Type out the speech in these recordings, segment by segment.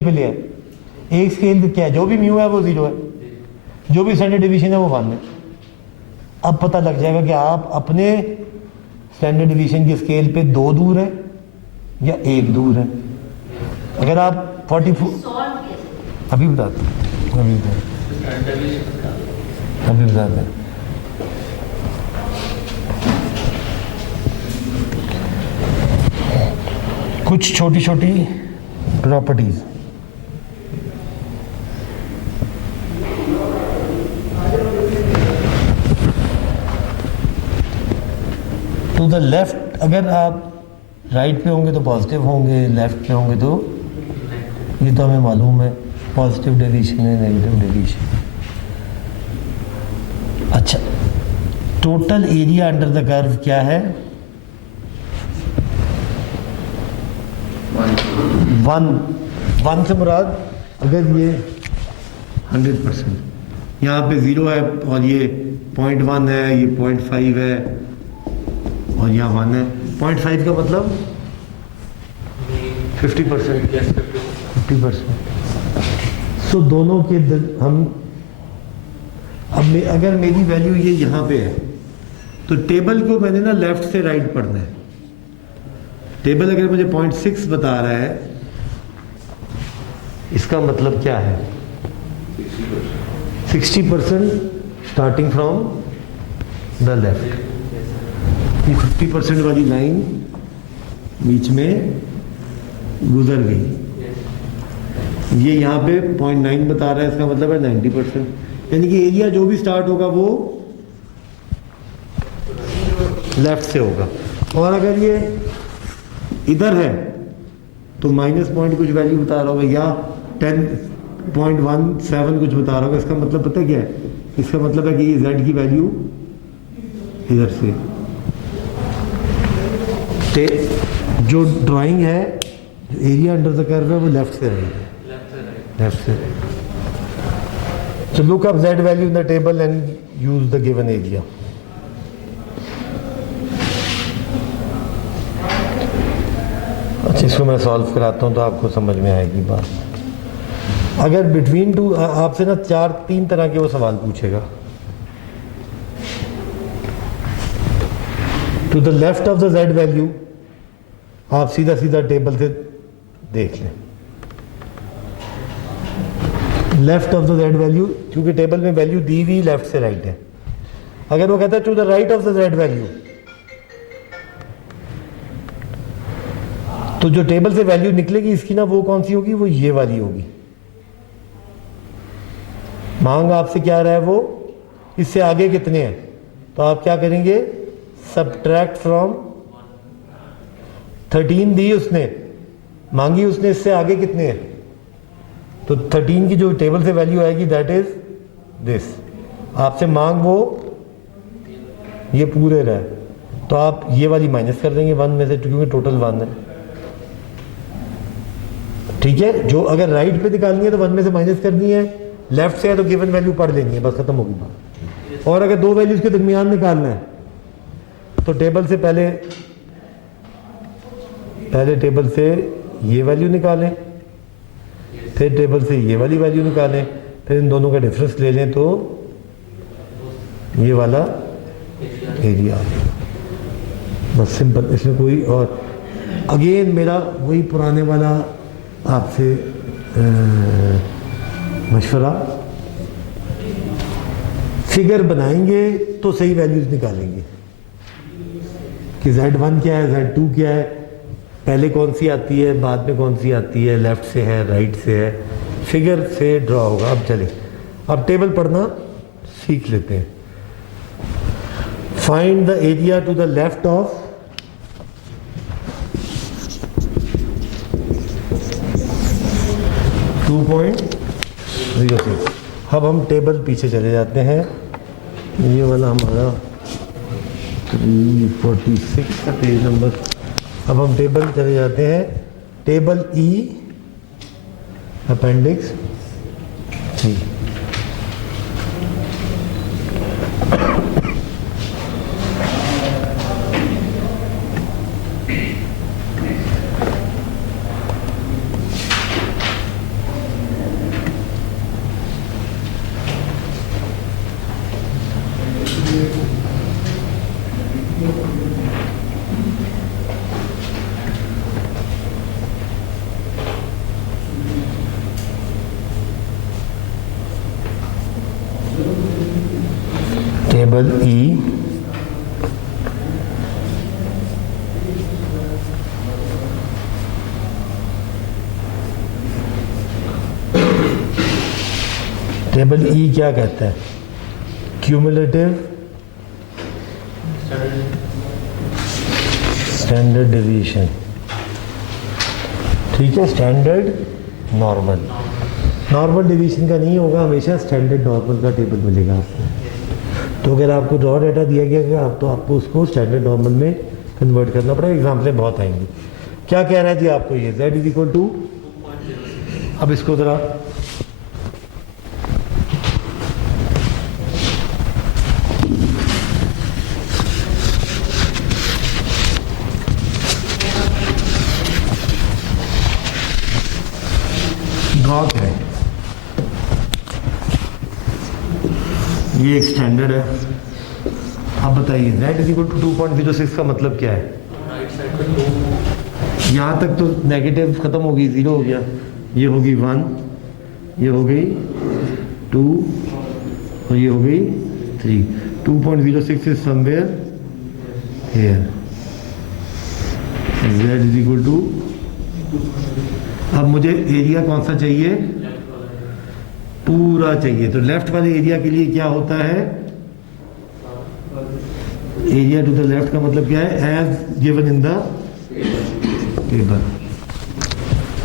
पे लिया है, एक स्केल क्या है, जो भी म्यू है वो 0 है, जो भी स्टैंडर्ड डिवीजन है वो 1 है। अब पता लग जाएगा कि आप अपने स्टैंडर्ड डिवीजन की स्केल पे 2 दूर है या 1 दूर है। अगर आप 44 अभी बताते हैं कुछ छोटी छोटी प्रॉपर्टीज। टू द लेफ्ट, अगर आप राइट पे होंगे तो पॉजिटिव होंगे, लेफ्ट पे होंगे तो, ये तो हमें मालूम है, पॉजिटिव डेविएशन है, नेगेटिव डेविएशन। अच्छा, total area under the curve क्या है? 1 से मुराद, अगर ये 100%, यहाँ पे 0 है और ये 0.1 है, ये 0.5 है और यहाँ 1 है। 0.5 का मतलब 50%। सो दोनों के हम अब अगर मेरी वैल्यू ये यहाँ पे है तो टेबल को मैंने ना लेफ्ट से राइट पढ़ना है। टेबल अगर मुझे 0.6 बता रहा है, इसका मतलब क्या है? 60% स्टार्टिंग फ्रॉम द लेफ्ट। ये 50% वाली लाइन बीच में गुजर गई, ये यहाँ पे 0.9 बता रहा है, इसका मतलब है 90%। यानी कि एरिया जो भी स्टार्ट होगा वो लेफ्ट से होगा। और अगर ये इधर है तो माइनस पॉइंट कुछ वैल्यू बता रहा होगा या 10.17 कुछ बता रहा होगा। इसका मतलब पता क्या है? इसका मतलब है कि ये z की वैल्यू इधर से, जो ड्राइंग है, जो एरिया अंडर द कर्व है वो लेफ्ट से रहेगी, लेफ्ट से। So look up z value in the table and use the given area. अच्छा, इसको मैं सॉल्व कराता हूँ तो आपको समझ में आएगी बात। अगर बिटवीन टू, आपसे ना 3 तरह के वो सवाल पूछेगा। To the left of the z value आप सीधा सीधा टेबल से देख लें। Left of the z value, क्योंकि टेबल में वैल्यू दी हुई लेफ्ट से राइट है। अगर वो कहता है to the right of the z value, तो जो टेबल से वैल्यू निकलेगी इसकी ना, वो कौन सी होगी? वो ये वाली होगी। मांग आपसे क्या रहा है? वो इससे आगे कितने हैं, तो आप क्या करेंगे? सब्ट्रैक्ट फ्रॉम 13 दी उसने, मांगी उसने, इससे आगे कितने हैं, तो 13 की जो टेबल से वैल्यू आएगी दैट इज दिस। आपसे मांग वो ये पूरे रहा है, तो आप ये वाली माइनस कर देंगे 1 में से, क्योंकि टोटल 1 है। ठीक है, जो अगर राइट पे निकालनी है तो 1 में से माइनस करनी है, लेफ्ट से है तो गिवन वैल्यू पढ़ लेनी है, बस खत्म होगी बात। और अगर 2 वैल्यूज के दरमियान निकालना है तो टेबल से पहले टेबल से ये वैल्यू निकालें, फिर टेबल से ये वाली वैल्यू निकालें, फिर इन दोनों का डिफरेंस ले लें तो ये वाला एरिया। बस सिंपल, इसमें कोई और अगेन मेरा वही पुराने वाला आपसे मशवरा, फिगर बनाएंगे तो सही वैल्यूज निकालेंगे कि z1 क्या है, z2 क्या है, पहले कौन सी आती है, बाद में कौन सी आती है, लेफ्ट से है, राइट से है, फिगर से ड्रॉ होगा। अब चले, अब टेबल पढ़ना सीख लेते हैं। Find the area to the left of अब हम टेबल पीछे चले जाते हैं। ये वाला हमारा 346 का पेज नंबर। अब हम टेबल चले जाते हैं, टेबल ई अपेंडिक्स सी। टेबल ई टेबल ई क्या कहता है? क्यूमुलेटिव स्टैंडर्ड डेविएशन, ठीक है, स्टैंडर्ड नॉर्मल। नॉर्मल डेविएशन का नहीं होगा, हमेशा स्टैंडर्ड नॉर्मल का टेबल मिलेगा आपको। तो अगर आपको रॉ डाटा दिया गया है आप, तो आपको उसको स्टैंडर्ड नॉर्मल में कन्वर्ट करना पड़ेगा। एग्जाम्पलें बहुत आएंगी। क्या कह रहा है जी आपको ये z इज इक्वल टू, अब इसको ज़रा ड्रॉ करें। ये एक स्टैंडर्ड है। अब बताइए z इज इक्वल टू 2.06 का मतलब क्या है? यहाँ तक तो नेगेटिव खत्म होगी, 0 हो गया, ये होगी 1, ये हो गई 2 और ये हो गई 3। 2.06 is somewhere here. z is equal to, अब मुझे एरिया कौन सा चाहिए? पूरा चाहिए। तो लेफ्ट वाले एरिया के लिए क्या होता है? एरिया टू द लेफ्ट का मतलब क्या है? As given in the table.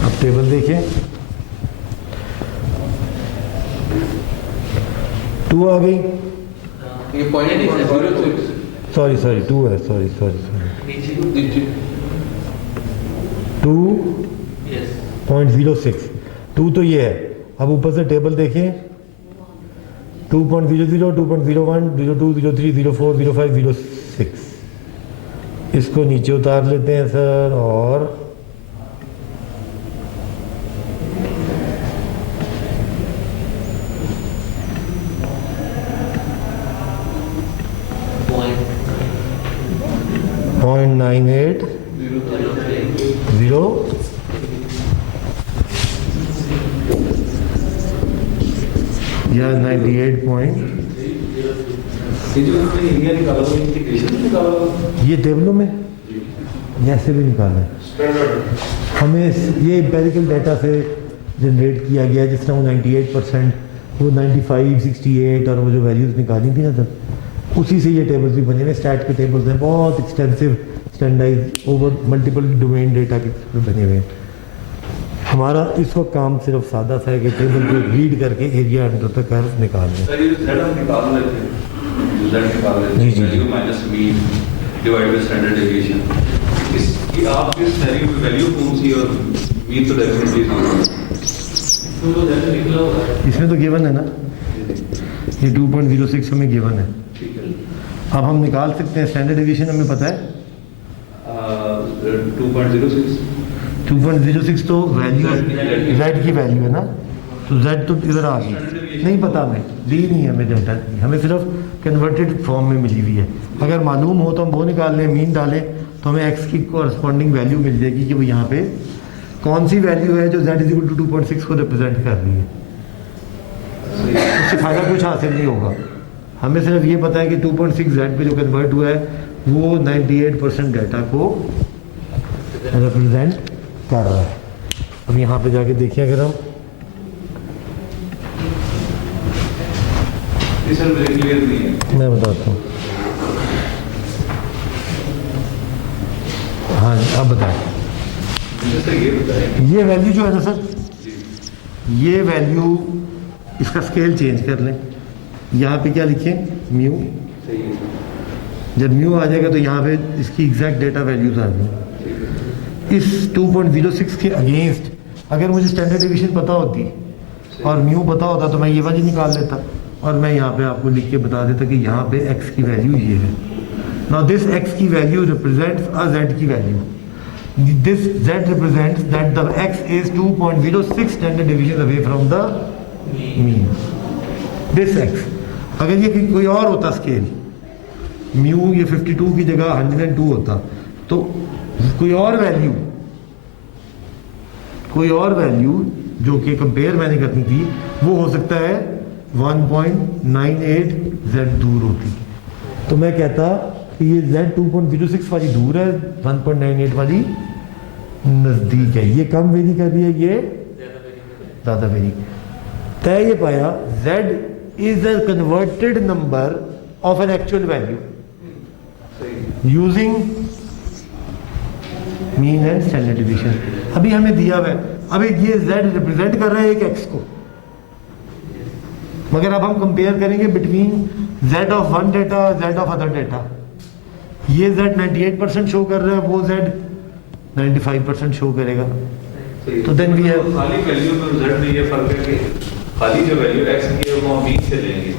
अब टेबल देखें, 2 आ गई, सॉरी 2 है, सॉरी 2.06, 2 तो ये है। अब ऊपर से टेबल देखें, 2.00, 2.01, 02, 03, 04, 05, 06। इसको नीचे उतार लेते हैं सर, और .98 0 या 98 पॉइंट, ये टेबलों में ऐसे भी निकाला है। हमें ये एम्पेरिकल डाटा से जनरेट किया गया, जिस तरह वो 98%, वो 95, 68 और वो जो वैल्यूज़ निकाली थी ना सर, उसी से ये टेबल्स भी बने हुए। स्टैट के टेबल्स हैं, बहुत extensive standardize over multiple domain data के बने हुए हैं। हमारा इस वक्त काम सिर्फ सादा सा है कि टेबल को रीड करके एरिया अंडर तक कर्व निकाल लें। जी जी जी, minus mean divide by standard deviation, इसकी आप इस वैल्यू में वैल्यू कौन सी, और मीन तो डेफिनेटली निकला होगा, इसमें तो गिवन है ना, ये 2.06 हमें गिवन है। अब हम निकाल सकते हैं स्टैंडर्ड डेविएशन, हमें पता है 2.06 तो वैल्यू z की वैल्यू है ना, तो z तो इधर आ गई। नहीं पता हमें, दी नहीं है हमें डाटा, हमें सिर्फ कन्वर्टेड फॉर्म में मिली हुई है। अगर मालूम हो तो हम वो निकाल लें, मीन डालें, तो हमें x की कॉरस्पॉन्डिंग वैल्यू मिल जाएगी कि वो यहाँ पे कौन सी वैल्यू है जो z इज इक्वल टू 2.6 को रिप्रेजेंट कर रही है। उससे फ़ायदा कुछ हासिल नहीं होगा। हमें सिर्फ ये पता है कि 2.6 z पे जो कन्वर्ट हुआ है वो 98% डाटा को रिप्रेजेंट कर रहा है। अब यहाँ पे जाके देखिए, अगर हम मैं बताता हूँ, हाँ अब बताएं। ये वैल्यू जो है ना सर, ये वैल्यू, इसका स्केल चेंज कर लें। यहाँ पे क्या लिखें? म्यू। जब म्यू आ जाएगा तो यहाँ पे इसकी एग्जैक्ट डेटा वैल्यूज आ जाएंगी। इस 2.06 के अगेंस्ट अगर मुझे स्टैंडर्ड डेविएशन पता होती और म्यू पता होता तो मैं ये वाली निकाल लेता, और मैं यहाँ पे आपको लिख के बता देता कि यहाँ पे x की वैल्यू ये है। नाउ दिस x की वैल्यू रिप्रेजेंट्स अ z की value. This z represents that the x is 2.06 standard deviation away from the mean. This x, अगर ये कोई और होता स्केल, म्यू ये 52 की जगह 102 होता, तो कोई और वैल्यू जो कि कंपेयर मैंने करनी थी, वो हो सकता है 1.98 z दूर होती। तो मैं कहता कि ये Z 2.06 वाली दूर है, 1.98 वाली नज़दीक है, ये कम वेरी कर रही है, ये ज़्यादा वेरी। तय ये पाया Z is a converted number of an actual value using mean and standard division. अभी हमें दिया हुआ है, अभी ये Z रिप्रेजेंट कर रहा है एक X को, मगर अब हम कंपेयर करेंगे between Z of one data और Z ऑफ अदर डेटा। ये Z 98% शो कर रहा है, वो Z 95% शो करेगा। तो देन वी हैव खाली वैल्यू में Z में ये फर्क है कि खाली जो वैल्यू X की है वो हम मीन से लेंगे,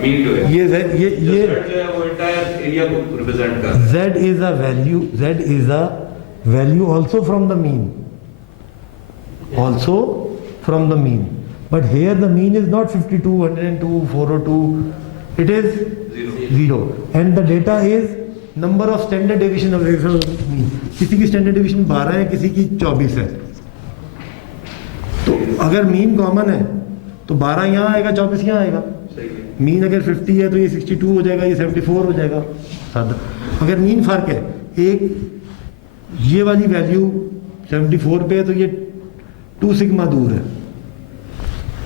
मीन जो है ये Z ये जो है वो एंटायर एरिया को रिप्रेजेंट कर रहा है। Z is a value also from the mean, also from the mean, but here the mean is not 52, 102, 402, it is 0 and the data is number of standard deviation of mean। किसी की standard division 12 है, किसी की 24 है, तो अगर mean common है तो 12 यहाँ आएगा, 24 यहाँ आएगा। मीन अगर 50 है तो ये 62 हो जाएगा, ये 74 हो जाएगा सादा। अगर मीन फर्क है, एक ये वाली वैल्यू 74 पे है तो ये 2 सिग्मा दूर है,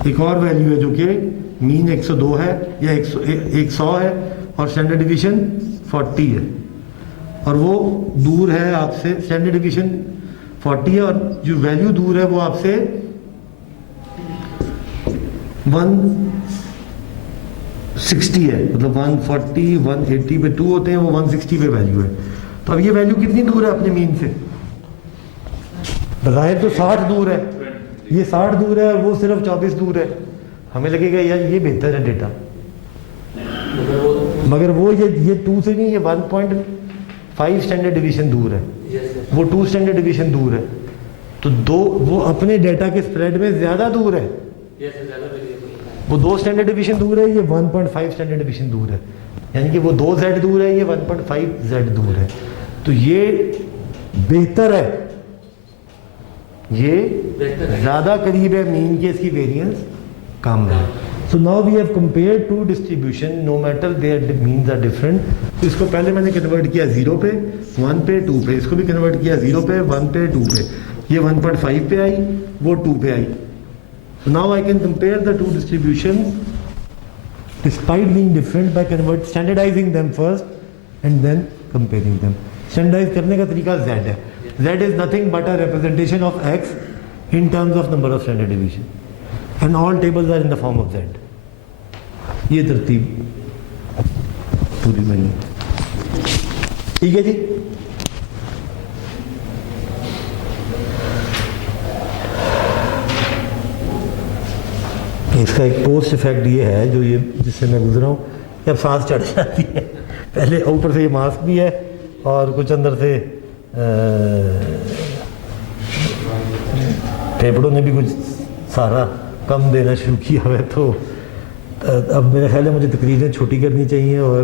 एक और वैल्यू है जो कि मीन 102 है या 100 है और स्टैंडर्ड डिवीजन 40 है, और वो दूर है आपसे, स्टैंडर्ड डिवीजन 40 है और जो वैल्यू दूर है वो आपसे 160 है, मतलब 140 180 पे 2 होते हैं, वो 160 पे वैल्यू है। तो अब ये वैल्यू कितनी दूर है अपने मीन से? जाहिर तो 60 दूर है, ये 60 दूर है और वो सिर्फ 24 दूर है। हमें लगेगा यार ये बेहतर है डेटा, मगर वो ये 2 से नहीं, ये 1.5 स्टैंडर्ड डिवीजन दूर है, वो 2 स्टैंडर्ड डिवीजन दूर है, तो वो अपने डेटा के स्प्रेड में ज्यादा दूर है। वो 2 स्टैंडर्ड डिवीजन दूर है, ये 1.5 स्टैंडर्ड डिवीजन दूर है, यानी कि वो 2Z दूर है, ये 1.5Z दूर है। तो ये बेहतर है, ये ज्यादा करीब है मीन के, इसकी वेरिएंस कम है। So now we have compared to distribution, no matter their means are different. तो इसको पहले मैंने कन्वर्ट किया 0 पे, 1 पे, 2 पे, इसको भी कन्वर्ट किया 0 पे, 1 पे, 2 पे, ये 1.5 पे आई, वो 2 पे आई। So now I can compare the two distributions despite being different by standardizing them first and then comparing them. Standardize करने का तरीका Z है। Z is nothing but a representation of X in terms of number of standard deviation and all tables are in the form of Z. ये तरतीब पूरी बनी, ठीक है जी। इसका एक पोस्ट इफेक्ट ये है, जो ये जिससे मैं गुजरा हूँ, जब सांस चढ़ जाती है, पहले ऊपर से ये मास्क भी है और कुछ अंदर से फेफड़ों ने भी कुछ सारा कम देना शुरू किया है। तो अब मेरा ख्याल है मुझे तकरीरें छोटी करनी चाहिए और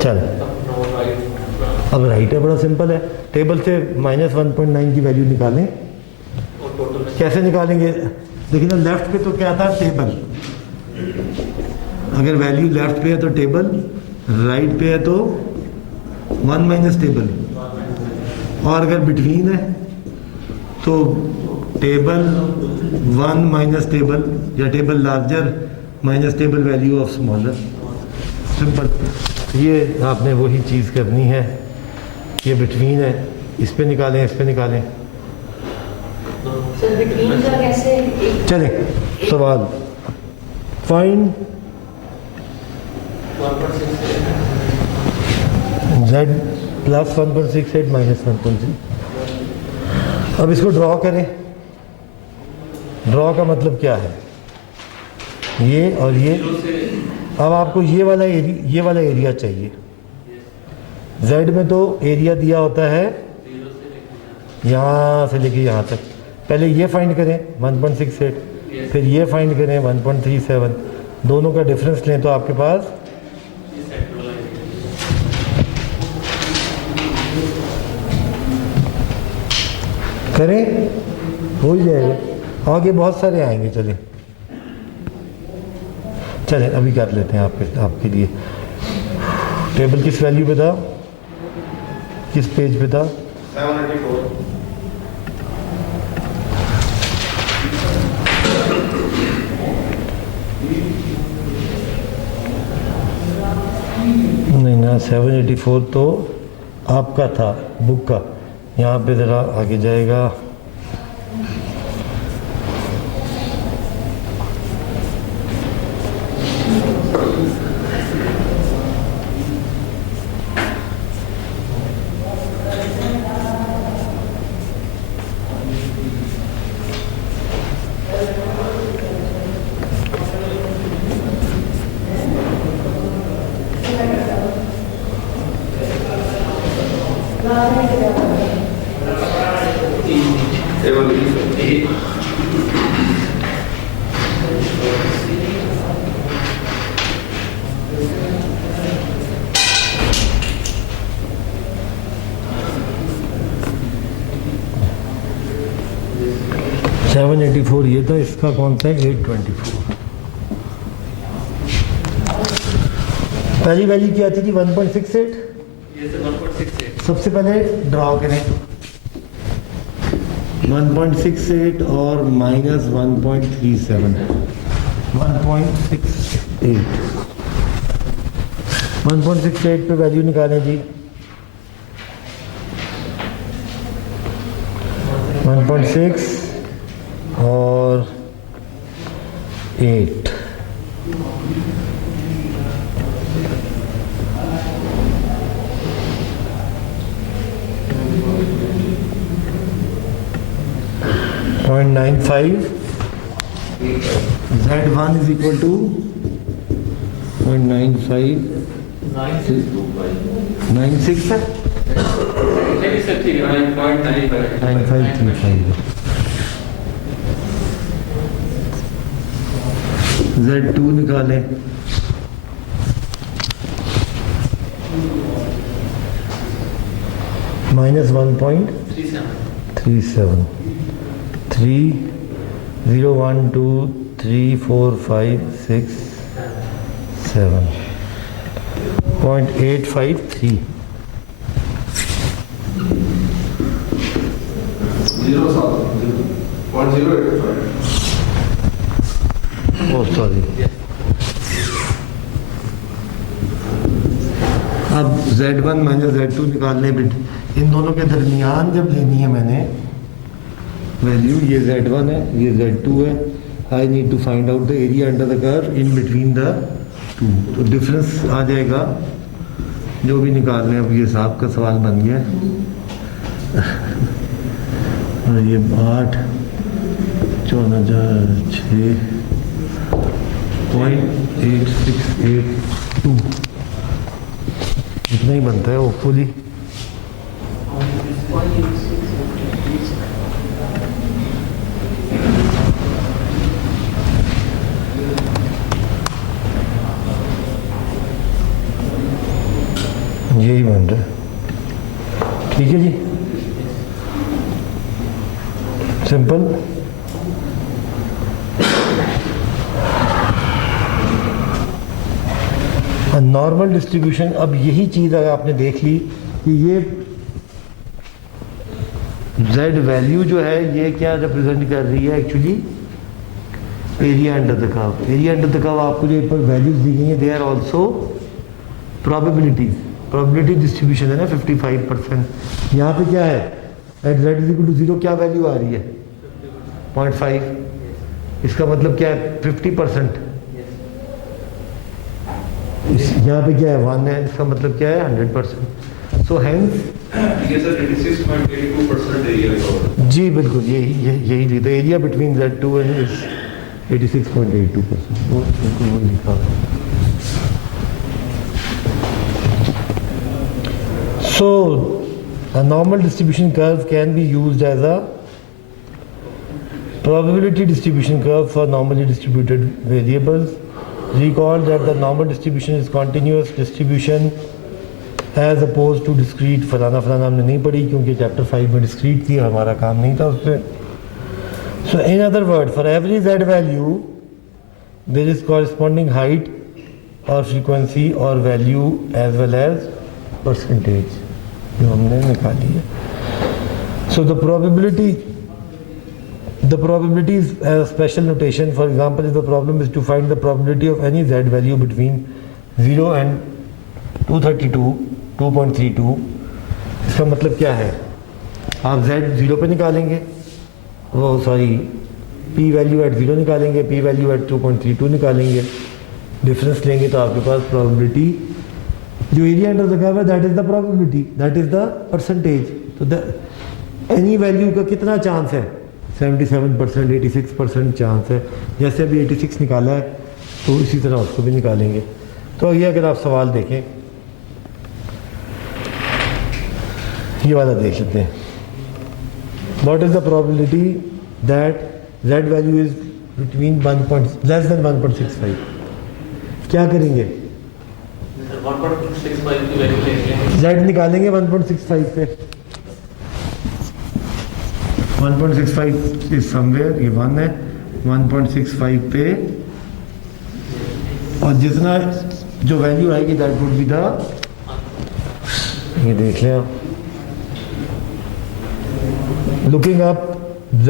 चल अब राइट है, बड़ा सिंपल है। टेबल से -1.9 की वैल्यू निकालें, कैसे निकालेंगे? देखिए ना, लेफ्ट पे तो क्या था, टेबल, अगर वैल्यू लेफ्ट पे है तो टेबल, राइट पे है तो 1 माइनस टेबल, और अगर बिटवीन है तो टेबल 1 माइनस टेबल, या table larger minus table value of smaller. Simple, ये आपने वही चीज़ करनी है। ये बिटवीन है, इस पे निकालें, इस पे निकालें। चलें, सवाल फाइंड Z प्लस 1.68 माइनस 1.6। अब इसको ड्रॉ करें। ड्रॉ का मतलब क्या है? ये और ये। अब आपको ये वाला एरिया चाहिए। Z में तो एरिया दिया होता है यहाँ से लेके यहाँ तक। पहले ये फाइंड करें 1.68, फिर ये फाइंड करें 1.37, दोनों का डिफरेंस लें तो आपके पास करें हो ही जाएगा। आगे बहुत सारे आएंगे, चलिए चलें अभी कर लेते हैं आपके लिए। टेबल किस वैल्यू पे था, किस पेज पे था? 784। नहीं ना, 784 तो आपका था बुक का। यहाँ पे ज़रा आगे जाएगा। Table E. 784 ये था, इसका कौन सा है? 824। पहली वैल्यू क्या आती थी? 1.68। ये से 1.68 सबसे पहले ड्रॉ करें 1.68 और माइनस 1.37। 1.68 पे वैल्यू निकालें जी। 1.6 और 8। .95 Z1 is equal to 0.95 96 है, नहीं सर ठीक है 9.95 9535। Z2 निकालें। माइनस 1.37। 3 0 1 2 3 4 5 6 7 .853। 0.085। Oh sorry. अब Z1 माइनस Z2 निकालने पे इन दोनों के दरमियान जब लेनी है मैंने वैल्यू, ये Z1 है, ये Z2 है। I need to find out the area under the curve in between the two. तो डिफरेंस आ जाएगा जो भी निकालने। अब ये साहब का सवाल बन गया। और ये 8 14,6.8682 इतना ही बनता है होपफुली। यही बन रहा है, ठीक है जी, सिंपल। Normal distribution. अब यही चीज़ अगर आपने देख ली कि ये Z वैल्यू जो है ये क्या रिप्रेजेंट कर रही है? Actually area under the curve. Area under the curve आपको जो ऊपर वैल्यूज दी गई हैं, they are also probabilities. Probability distribution है ना 55%। यहाँ पे क्या है? At Z is equal to 0 क्या वैल्यू आ रही है? 0.5। इसका मतलब क्या है? 50%। यहाँ पे क्या है? 1 है, इसका मतलब क्या है? 100%। सो हैंस ये सर 86.82% एरिया कवर। जी बिल्कुल यही the area between Z2 and 86.82%। वो बिल्कुल वही लिखा है। So a normal distribution curve can be used as a probability distribution curve for normally distributed variables. Recall that the normal distribution is continuous distribution as opposed to discrete। फलाना फलाना हमने नहीं पढ़ी क्योंकि चैप्टर 5 में discrete थी, हमारा काम नहीं था उस पर। So in other words, for every Z value there is corresponding height और फ्रीक्वेंसी और value as well as percentage जो हमने निकाली है. So the probability is a special notation. For example, if the problem is to find the probability of any z value between 0 and 232, इसका मतलब क्या है? आप z 0 पे निकालेंगे, वो सॉरी p वैल्यू एट 0 निकालेंगे, p वैल्यू एट 2.32 निकालेंगे, डिफरेंस लेंगे तो आपके पास प्रोबेबिलिटी जो एरिया अंडर द कर्व है that is the probability, that is the percentage. तो एनी वैल्यू का कितना चांस है? 77%, 86% चांस है. जैसे अभी 86 निकाला है तो इसी तरह उसको भी निकालेंगे. तो ये अगर आप सवाल देखें, ये वाला देख लेते हैं. What is the probability that z value is between less than 1.65? क्या करेंगे? 1.65 की वैल्यू लेंगे. z निकालेंगे 1.65 पे. 1.65 इज समवेयर, ये 1 है, 1.65 पे, और जितना जो वैल्यू आएगी दैट वुड बी द, ये देख लें आप, looking up z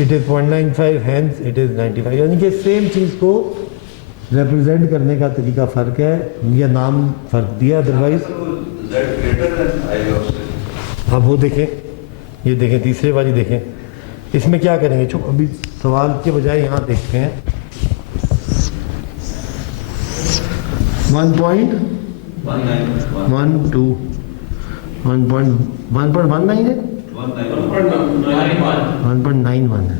it is 0.95, hence it is 95. यानी कि सेम चीज़ को रिप्रेजेंट करने का तरीका फ़र्क है या नाम फ़र्क दिया, otherwise Z greater than I of. अब वो देखें, ये देखें, तीसरे वाली देखें. इसमें क्या करेंगे? चुप, अभी सवाल के बजाय यहाँ देखते हैं. 1.12 1.19 है, 1.91 है.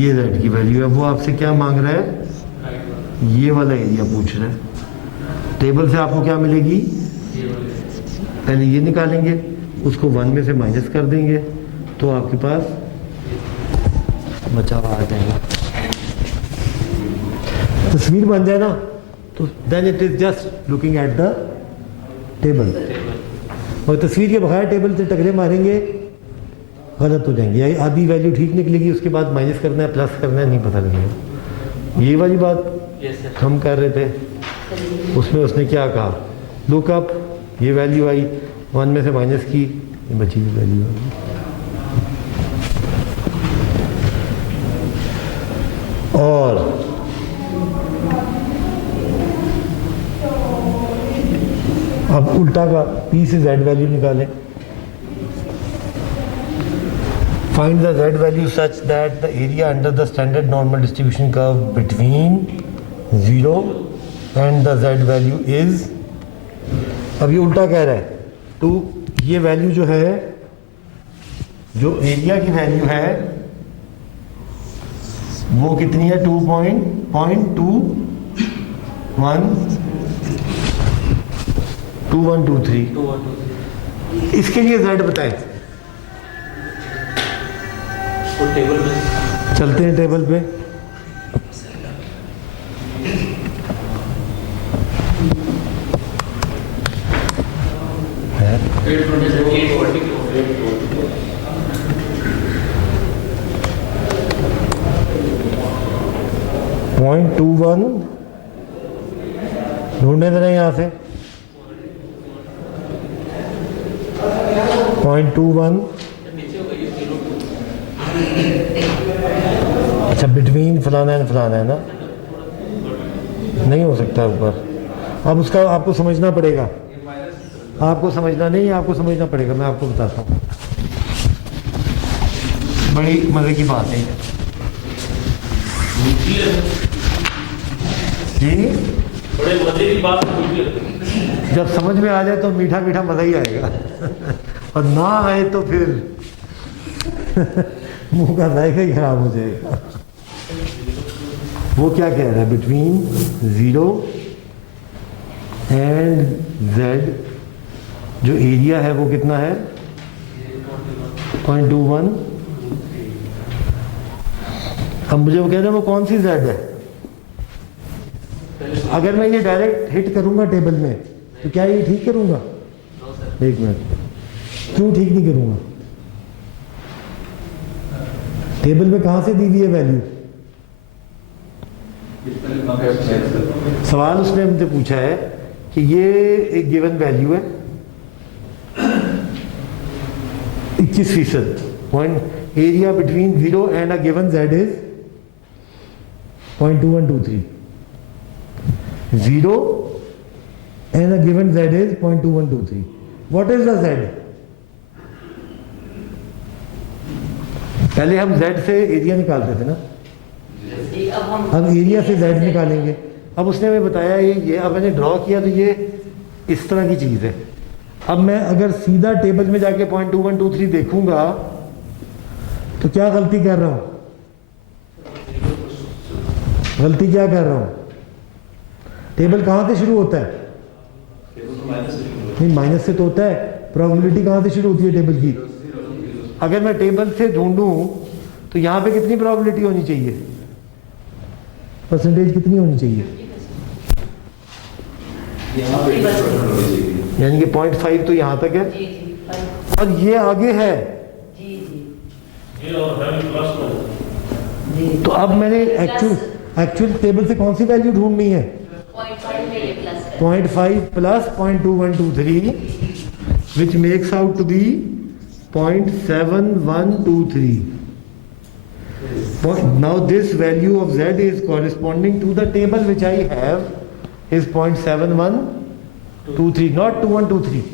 ये z की वैल्यू है. वो आपसे क्या मांग रहा है? ये वाला एरिया पूछ रहा है. टेबल से आपको क्या मिलेगी? पहले ये निकालेंगे, उसको 1 में से माइनस कर देंगे तो आपके पास बचा हुआ आ जाएगा. तस्वीर बन जाए ना, तो then it is just looking at the table. और तस्वीर के बगैर टेबल से टकरे मारेंगे, गलत हो जाएंगे. या आधी वैल्यू ठीक निकलेगी, उसके बाद माइनस करना है, प्लस करना है, नहीं पता लगेगा. ये वाली बात हम कर रहे थे, उसमें उसने क्या कहा? लुक अप, ये वैल्यू आई, 1 में से माइनस की, ये बची हुई वैल्यू आई. और अब उल्टा का p से z वैल्यू निकालें. Find the z value such that the area under the standard normal distribution curve between 0 and the z value is. अब ये उल्टा कह रहा है, तो ये वैल्यू जो है, जो एरिया की वैल्यू है वो कितनी है? 2.2123. इसके लिए z बताएं. तो टेबल में चलते हैं टेबल पे. पॉइंट 21 ढूंढने देना यहाँ से. 0.21. अच्छा, बिटवीन फलाना है फलाना है ना, नहीं हो सकता ऊपर. अब उसका आपको समझना पड़ेगा. आपको समझना नहीं है, आपको समझना पड़ेगा. मैं आपको बताता हूँ, बड़ी मज़े की बात है जी. बड़े मजे की बात. जब समझ में आ जाए तो मीठा मीठा मज़ा ही आएगा, और ना आए तो फिर मुंह का जायका ही खराब हो जाएगा. वो क्या कह रहा है? बिटवीन 0 एंड z जो एरिया है वो कितना है? 0.21. अब मुझे वो कह रहे हैं वो कौन सी z है? अगर मैं ये डायरेक्ट हिट करूंगा टेबल में तो क्या ये ठीक करूंगा? एक मिनट, क्यों ठीक नहीं करूंगा? टेबल में कहां से दी हुई है वैल्यू? सवाल उसने हमसे पूछा है कि ये एक गिवन वैल्यू है 21%, point area between 0 and a given z is 0.2123, 0 and a given z is 0.2123. What is the z? पहले हम z से एरिया निकालते थे ना, अब एरिया से z निकालेंगे। अब उसने हमें बताया ये अब मैंने ड्रॉ किया तो ये इस तरह की चीज़ है। अब मैं अगर सीधा टेबल में जाके 0.2123 देखूंगा तो क्या गलती कर रहा हूं? गलती क्या कर रहा हूं? टेबल कहां से शुरू होता है? नहीं, माइनस से तो होता है। प्रोबेबिलिटी कहां से शुरू होती है टेबल की? अगर मैं टेबल से ढूंढूं तो यहां पे कितनी प्रोबेबिलिटी होनी चाहिए? परसेंटेज कितनी होनी चाहिए? यानी कि 0.5 तो यहां तक है और ये आगे है। तो अब मैंने एक्चुअल टेबल से कौन सी वैल्यू ढूंढनी है? 0.5 plus 0.2123 which makes out to be 0.7123. Now this value of z is corresponding to the table which I have is 0.7123, not 2123.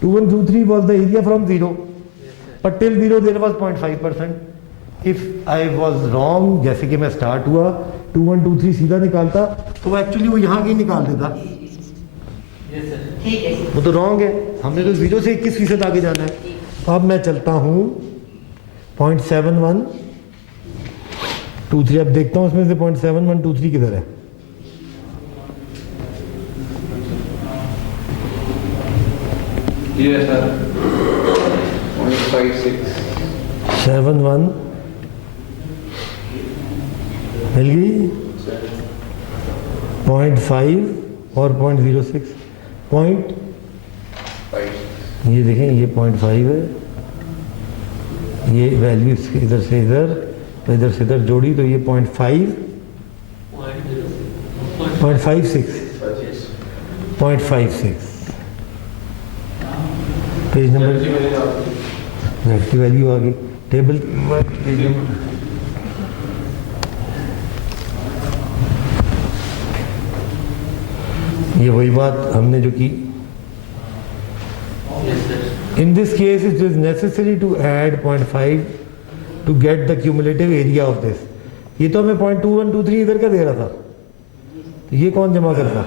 2123 was the area from 0, but till 0 there was 0.5%. If I was wrong, जैसे कि मैं start हुआ 2123 सीधा निकालता तो वो actually वो यहाँ की निकाल देता। वो तो रॉन्ग है, हमने तो 0 से 21% आगे जाना है। तो अब मैं चलता हूँ 0.7123, अब देखता हूँ उसमें से 0.7123 किधर है। ये सर 0.56 71 मिल गई, 0.5 और 0.06 पॉइंट, ये देखें ये 0.5 है, ये वैल्यू इधर से इधर तो इधर से इधर जोड़ी तो ये 0.56 पेज नंबर z की वैल्यू आ गई टेबल पेज नंबर। ये वही बात हमने जो की। In this case it is necessary to add 0.5 to get the cumulative area of this. ये तो हमें 0.2123 इधर का दे रहा था, तो ये कौन जमा करता?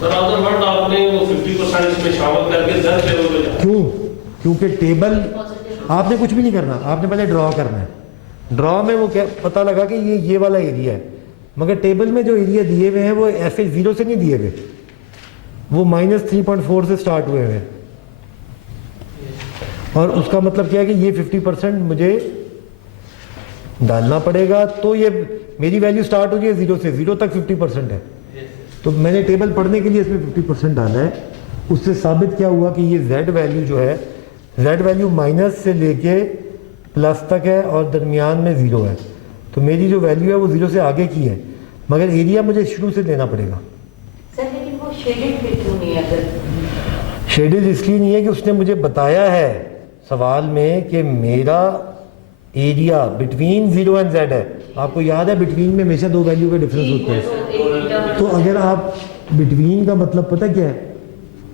सर अदर वर्ड आपने वो 50% इसमें शामिल करके 10 लेवल पे जाना। क्यों? क्योंकि टेबल आपने कुछ भी नहीं करना, आपने पहले ड्रॉ करना है। ड्रॉ में वो क्या पता लगा कि ये वाला एरिया है, मगर टेबल में जो एरिया दिए हुए हैं वो ऐसे 0 से नहीं दिए हुए, वो -3.4 से स्टार्ट हुए हैं। और उसका मतलब क्या है कि ये 50% मुझे डालना पड़ेगा, तो ये मेरी वैल्यू स्टार्ट हो रही है 0 से, 0 तक 50% है। तो मैंने टेबल पढ़ने के लिए इसमें 50% डाला है। उससे साबित क्या हुआ कि ये z वैल्यू जो है, z वैल्यू माइनस से लेके प्लस तक है और दरमियान में 0 है। तो मेरी जो वैल्यू है वो 0 से आगे की है, मगर एरिया मुझे शुरू से देना पड़ेगा। सर लेकिन वो शेडेड क्यों नहीं है? शेडेड इसलिए नहीं है कि उसने मुझे बताया है सवाल में कि मेरा एरिया बिटवीन 0 एंड z है। आपको याद है बिटवीन में हमेशा दो वैल्यू का डिफरेंस होता है। तो अगर आप बिटवीन का मतलब पता क्या है?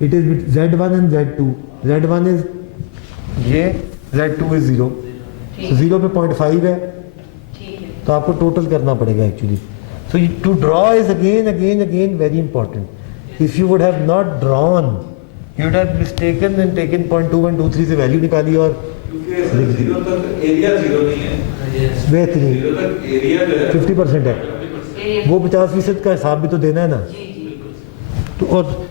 It is z1 and z2। z1 is ये, z2 इज 0। तो 0 पे 0.5 है, तो आपको टोटल करना पड़ेगा actually. So to draw is again very important. If you would have not drawn you would have mistaken and taken 0.2123 से वैल्यू निकाली और क्योंकि 0 तक एरिया 0 नहीं है, बेहतरीन 0 तक एरिया जो है 50% है, वो 50% का हिसाब भी तो देना है ना। तो और